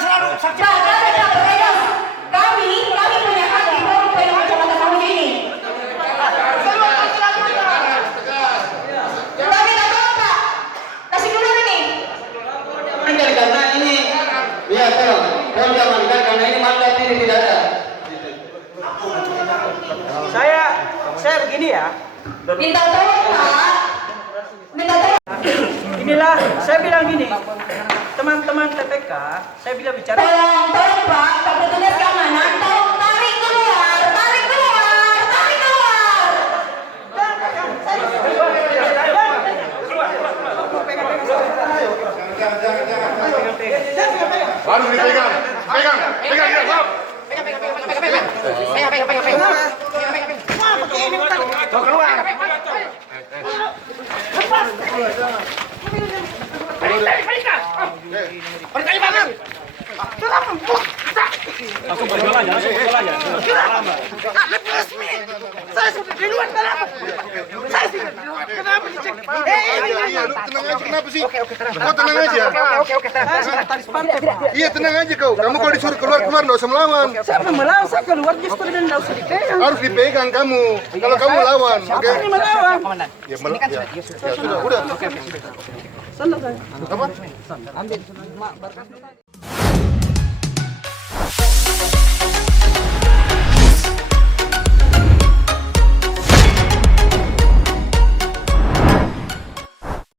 selalu saksi. Kami punya hak di bawah upaya kacamata kamu ini. Kami tak tahu Pak. Kasih dulu ini. Karena ini, ya tolong diamankan karena ini mandat ini tidak ada. Saya begini ya. Minta tolong Pak. Minta tolong. Inilah saya bilang gini. Teman-teman TPK, saya bilang bicara. Tolong Pak, petugas keamanan, tolong tarik keluar. Harus dipegang. Pegang dia, Sob. Mau keluar. Langsung berjalan aja. Saya sudah di luar dalam. Saya sudah di luar. Kenapa dicek? Iya, lu tenang aja. Kenapa sih? Kau tenang aja. Iya, tenang aja kau. Kamu kalau disuruh keluar, nggak usah melawan. Siapa melawan? Saya keluar justru dan nggak usah dipegang. Harus dipegang kamu. Kalau kamu lawan, oke? Siapa ini melawan? Ya, sudah. Selesai. Apa?